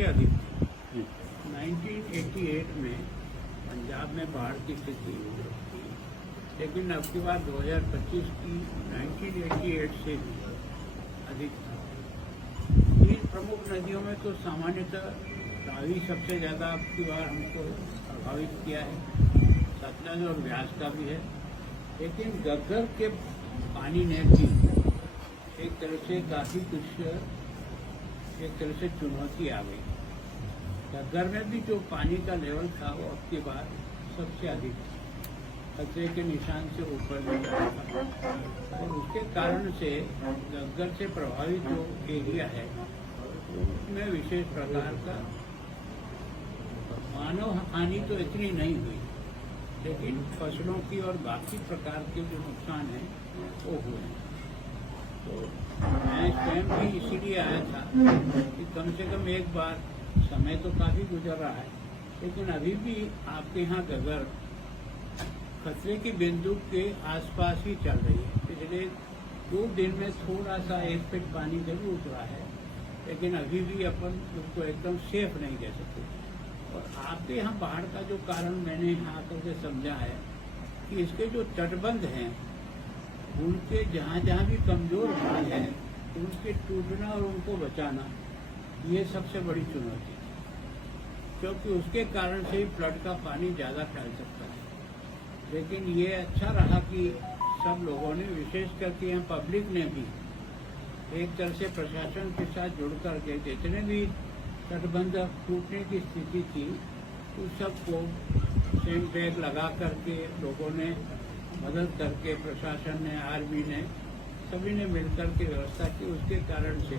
सबसे अधिक थी। 1988 में पंजाब में बाढ़ की स्थिति थी, लेकिन अब की बार 2025 की 1988 से भी अधिक था। तीन प्रमुख नदियों में तो सामान्यतः रावी सबसे ज़्यादा अब की बार हमको प्रभावित किया है, सतलज और व्यास का भी है, लेकिन घग्गर के पानी ने भी एक तरह से काफ़ी कुछ एक तरह से चुनौती आ गई। घग्गर में भी जो पानी का लेवल था वो अब की बार सबसे अधिक खतरे के निशान से ऊपर जा रहा था, और उसके कारण से घग्गर से प्रभावित जो एरिया है उसमें विशेष प्रकार का मानव हानि तो इतनी नहीं हुई, लेकिन फसलों की और बाकी प्रकार के जो नुकसान है वो हुए। तो मैं स्वयं भी इसीलिए आया था कि कम से कम एक बार, समय तो काफ़ी गुजर रहा है, लेकिन अभी भी आपके यहाँ घग्गर खतरे की बिंदु के आसपास ही चल रही है। पिछले 2 दिन में थोड़ा सा 1 फीट पानी जरूर उतरा है, लेकिन अभी भी अपन उसको एकदम सेफ नहीं कह सकते। और आपके यहाँ बाढ़ का जो कारण मैंने यहाँ आकर के समझा है कि इसके जो तटबंध हैं उनके जहाँ जहाँ भी कमजोर भाग है उनके टूटना और उनको बचाना, ये सबसे बड़ी चुनौती है, क्योंकि उसके कारण से ही फ्लड का पानी ज़्यादा फैल सकता है। लेकिन ये अच्छा रहा कि सब लोगों ने, विशेष करके यहाँ पब्लिक ने भी एक तरह से प्रशासन के साथ जुड़ करके जितने भी तटबंध टूटने की स्थिति थी उस सबको सेम बैग लगा करके लोगों ने मदद करके, प्रशासन ने, आर्मी ने, सभी ने मिलकर के व्यवस्था की। उसके कारण से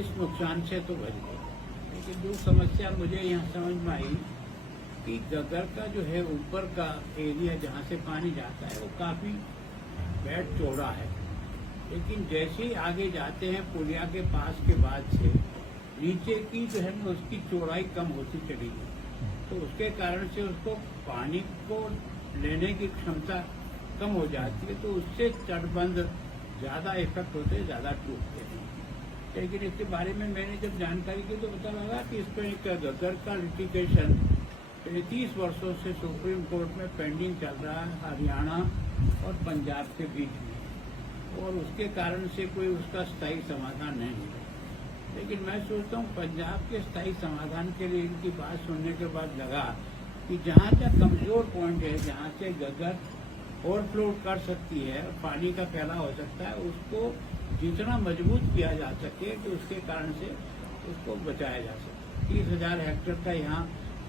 इस नुकसान से तो बच गए। लेकिन जो समस्या मुझे यहाँ समझ में आई कि घग्गर का जो है ऊपर का एरिया जहाँ से पानी जाता है वो काफ़ी बेड चौड़ा है, लेकिन जैसे ही आगे जाते हैं पुलिया के पास के बाद से नीचे की जो है ना उसकी चौड़ाई कम होती चली गई, तो उसके कारण से उसको पानी को लेने की क्षमता कम हो जाती है, तो उससे तटबंध ज़्यादा इफेक्ट होते, ज़्यादा टूटते हैं। लेकिन इसके बारे में मैंने जब जानकारी की तो पता लगा कि इस पर एक घग्गर का लिटिगेशन 30 वर्षों से सुप्रीम कोर्ट में पेंडिंग चल रहा है, हरियाणा और पंजाब के बीच में, और उसके कारण से कोई उसका स्थायी समाधान नहीं मिला। लेकिन मैं सोचता हूँ पंजाब के स्थायी समाधान के लिए इनकी बात सुनने के बाद लगा कि जहाँ जहाँ कमजोर पॉइंट है, जहाँ से घग्गर ओवरफ्लो कर सकती है, पानी का फैलाव हो सकता है, उसको जितना मजबूत किया जा सके कि उसके कारण से उसको बचाया जा सके। 30,000 हेक्टेयर का यहाँ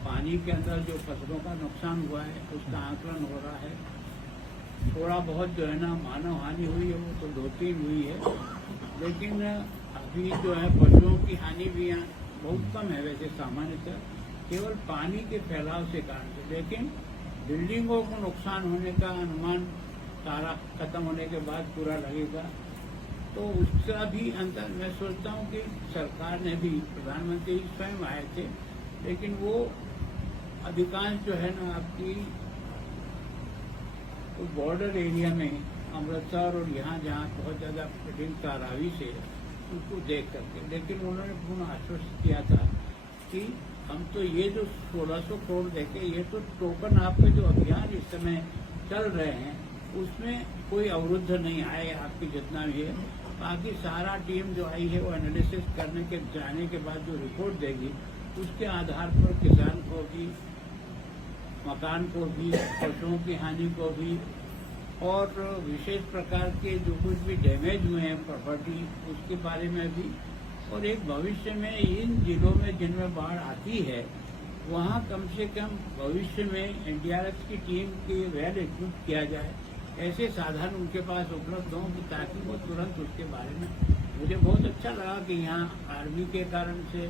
पानी के अंदर जो फसलों का नुकसान हुआ है उसका आकलन हो रहा है। थोड़ा बहुत जो है ना मानव हानि हुई है वो तो 2-3 हुई है, लेकिन अभी जो है पशुओं की हानि भी यहाँ बहुत कम है वैसे सामान्यतः, केवल पानी के फैलाव से कारण से। लेकिन बिल्डिंगों को नुकसान होने का अनुमान सारा खत्म होने के बाद पूरा लगेगा, तो उसका भी अंतर मैं सोचता हूँ कि सरकार ने भी, प्रधानमंत्री स्वयं आए थे, लेकिन वो अधिकांश जो है ना आपकी बॉर्डर एरिया में अमृतसर और यहाँ जहाँ बहुत ज़्यादा फिटिंग था रावी से, उसको देख करके, लेकिन उन्होंने पूर्ण आश्वस्त किया था कि हम तो ये जो 1600 करोड़ देखे, ये तो टोकन आपके जो अभियान इस समय चल रहे हैं उसमें कोई अवरुद्ध नहीं आए, आपकी जितना भी है। बाकी सारा टीम जो आई है वो एनालिसिस करने के जाने के बाद जो रिपोर्ट देगी उसके आधार पर किसान को भी, मकान को भी, पशुओं की हानि को भी, और विशेष प्रकार के जो कुछ भी डैमेज हुए हैं प्रॉपर्टी उसके बारे में भी, और एक भविष्य में इन जिलों में जिनमें बाढ़ आती है वहाँ कम से कम भविष्य में एनडीआरएफ की टीम के वेल इक्विप किया जाए, ऐसे साधन उनके पास उपलब्ध हों कि ताकि वो तुरंत उसके बारे में। मुझे बहुत अच्छा लगा कि यहाँ आर्मी के कारण से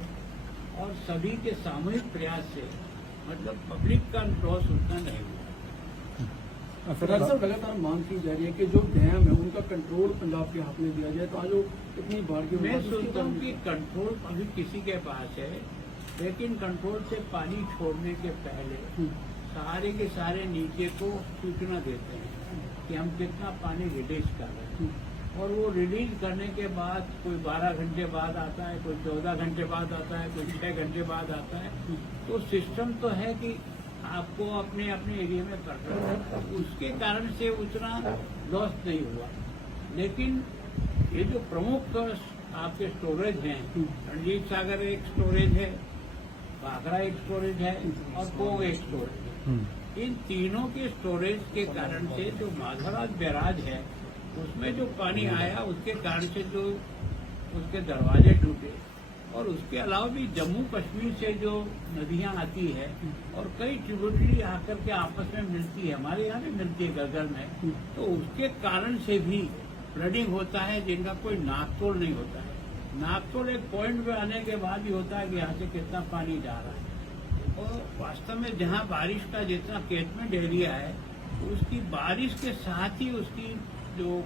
और सभी के सामूहिक प्रयास से, मतलब पब्लिक का लॉस उतना नहीं हुआ। सर लगातार मांग की जा रही है कि जो डैम है उनका कंट्रोल पंजाब के हाथ में दिया जाए, तो आज इतनी बाढ़ की मैं सोचता हूँ कि कंट्रोल अभी किसी के पास है, लेकिन कंट्रोल से पानी छोड़ने के पहले सारे के सारे नीचे को सूचना देते हैं कि हम कितना पानी रिलीज कर रहे हैं। और वो रिलीज करने के बाद कोई 12 घंटे बाद आता है, कोई 14 घंटे बाद आता है, कोई 6 घंटे बाद आता है। तो सिस्टम तो है कि आपको अपने अपने एरिया में करना है, उसके कारण से उतना लॉस नहीं हुआ। लेकिन ये जो प्रमुख आपके स्टोरेज हैं, रणजीत सागर एक स्टोरेज है, बागरा एक स्टोरेज है और पोंग एक स्टोरेज है। इन तीनों के स्टोरेज के कारण से जो माधवराज बैराज है उसमें जो पानी आया उसके कारण से जो उसके दरवाजे टूटे। और उसके अलावा भी जम्मू कश्मीर से जो नदियां आती है और कई ट्रिब्यूटरी आकर के आपस में मिलती है, हमारे यहाँ भी मिलती है गगन में, तो उसके कारण से भी फ्लडिंग होता है जिनका कोई नापतोल नहीं होता है। नापतोल एक पॉइंट पे आने के बाद ही होता है कि यहाँ से कितना पानी जा रहा है। और वास्तव में जहाँ बारिश का जितना कैचमेंट एरिया है उसकी बारिश के साथ ही उसकी जो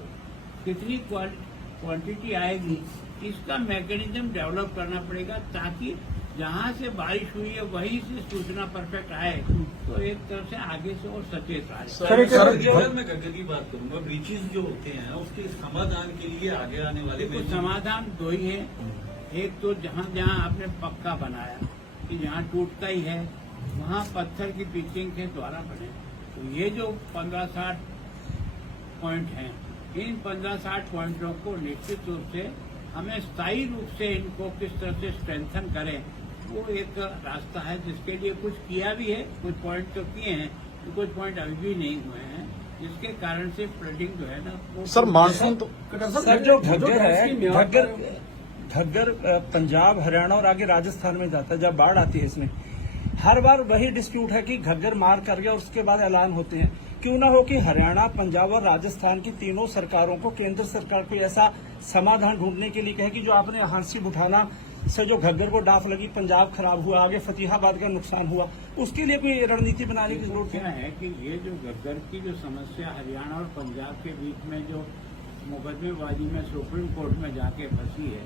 कितनी क्वांटिटी आएगी इसका मैकेनिज्म डेवलप करना पड़ेगा, ताकि जहाँ से बारिश हुई है वहीं से सूचना परफेक्ट आए, तो एक तरफ से आगे से और सचेत आए। सर मैं गगन की बात करूंगा, ब्रीचेस जो होते हैं उसके समाधान के लिए आगे आने वाले कुछ समाधान दो ही है। एक तो जहाँ जहाँ आपने पक्का बनाया कि जहाँ टूटता ही है वहाँ पत्थर की पिचिंग के द्वारा बने। तो ये जो 15-60 पॉइंट हैं, इन 15-60 पॉइंटों को निश्चित रूप से हमें स्थायी रूप से इनको किस तरह से स्ट्रेंथन करें, वो एक रास्ता है जिसके लिए कुछ किया भी है। कुछ पॉइंट तो किए हैं, कुछ पॉइंट अभी भी नहीं हुए हैं, जिसके कारण से फ्लडिंग जो है ना वो सर मानसून तो सर जो घग्गर है, घग्गर पंजाब, हरियाणा और आगे राजस्थान में जाता है। जब बाढ़ आती है इसमें हर बार वही डिस्प्यूट है कि घग्गर मार कर गया और उसके बाद ऐलान होते हैं। क्यों ना हो कि हरियाणा, पंजाब और राजस्थान की तीनों सरकारों को केंद्र सरकार को ऐसा समाधान ढूंढने के लिए कहे कि जो आपने हांसी बुठाना से जो घग्गर को डाफ लगी, पंजाब खराब हुआ, आगे फतेहाबाद का नुकसान हुआ, उसके लिए कोई रणनीति बनाने की जरूरत क्या है कि ये जो घग्गर की जो समस्या हरियाणा और पंजाब के बीच में जो मुकदमेबाजी में सुप्रीम कोर्ट में जाके फंसी है,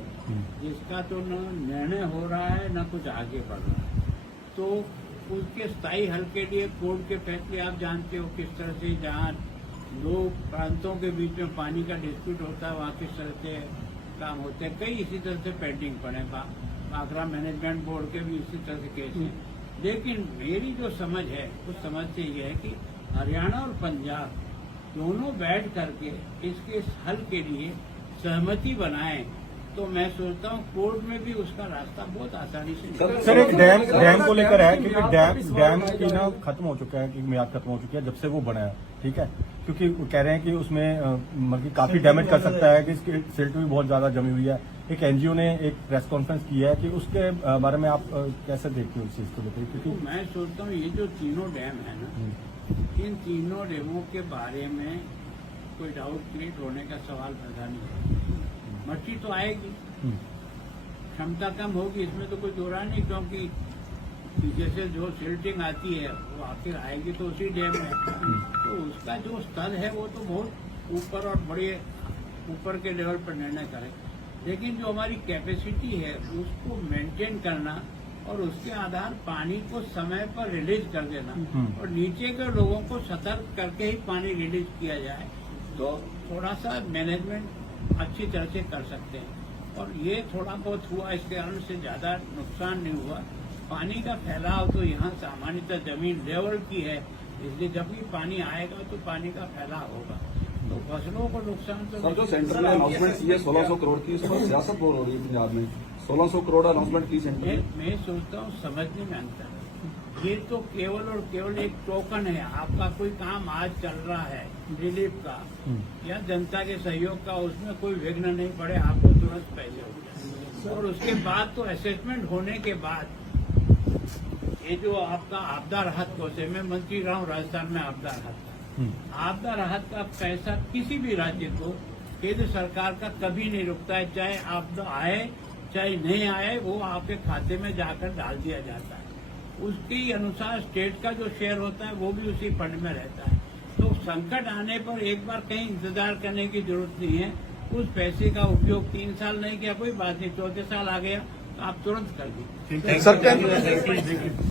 जिसका तो न निर्णय हो रहा है न कुछ आगे बढ़ रहा है, तो उसके स्थायी हल के लिए कोर्ट के फैसले आप जानते हो किस तरह से, जहाँ दो प्रांतों के बीच में पानी का डिस्प्यूट होता है वहाँ किस तरह से काम होते हैं। कई इसी तरह से पेंडिंग पड़े, बागरा मैनेजमेंट बोर्ड के भी इसी तरह से केस हैं। लेकिन मेरी जो समझ है उस समझ से ये है कि हरियाणा और पंजाब दोनों बैठ करके इसके हल के लिए सहमति बनाएं, तो मैं सोचता हूँ कोर्ट में भी उसका रास्ता बहुत आसानी से सर एक डैम को लेकर है, क्योंकि डैम की ना खत्म हो चुका है, कि मियाद खत्म हो चुकी है जब से वो बना है, ठीक है, क्योंकि वो कह रहे हैं कि उसमें मतलब काफी डैमेज कर सकता है, कि इसकी सिल्ट भी बहुत ज्यादा जमी हुई है। एक एनजीओ ने एक प्रेस कॉन्फ्रेंस की है कि उसके बारे में आप कैसे देखते हो इस चीज को लेकर? क्योंकि मैं सोचता हूँ ये जो तीनों डैम है ना, इन तीनों डैमों के बारे में कोई डाउट क्रिएट होने का सवाल पैदा नहीं है। मट्टी तो आएगी, क्षमता कम होगी, इसमें तो कोई दो राय नहीं, क्योंकि जैसे जो सिल्टिंग आती है वो आखिर आएगी तो उसी डैम में, तो उसका जो स्तर है वो तो बहुत ऊपर और बड़े ऊपर के लेवल पर निर्णय करें। लेकिन जो हमारी कैपेसिटी है उसको मेंटेन करना और उसके आधार पानी को समय पर रिलीज कर देना और नीचे के लोगों को सतर्क करके ही पानी रिलीज किया जाए, तो थोड़ा सा मैनेजमेंट अच्छी तरह से कर सकते हैं। और ये थोड़ा बहुत हुआ, इसके कारण से ज्यादा नुकसान नहीं हुआ। पानी का फैलाव तो यहाँ सामान्यतः जमीन लेवल की है, इसलिए जब भी पानी आएगा तो पानी का फैलाव होगा, तो फसलों को नुकसान तो सर जो सेंटर ने अनाउंसमेंट की है 1600 करोड़ की, उस पर सियासत बहुत हो रही है पंजाब में। 1600 करोड़ अनाउंसमेंट की सेंटर ने। मैं सोचता हूँ समझने में अंतर है। ये तो केवल और केवल एक टोकन है। आपका कोई काम आज चल रहा है रिलीफ का या जनता के सहयोग का, उसमें कोई विघ्न नहीं पड़े, आपको तुरंत पैसे हो जाए। और उसके बाद तो असेसमेंट होने के बाद ये जो आपका आपदा राहत कोष है, मैं मंत्री रहा हूँ राजस्थान में आपदा राहत का, आपदा राहत का पैसा किसी भी राज्य को केंद्र सरकार का कभी नहीं रुकता है, चाहे आपदा आए चाहे नहीं आए, वो आपके खाते में जाकर डाल दिया जाता है। उसके अनुसार स्टेट का जो शेयर होता है वो भी उसी फंड में रहता है। तो संकट आने पर एक बार कहीं इंतजार करने की जरूरत नहीं है। उस पैसे का उपयोग 3 साल नहीं किया कोई बात नहीं, 4थे साल आ गया तो आप तुरंत कर दीजिए। सर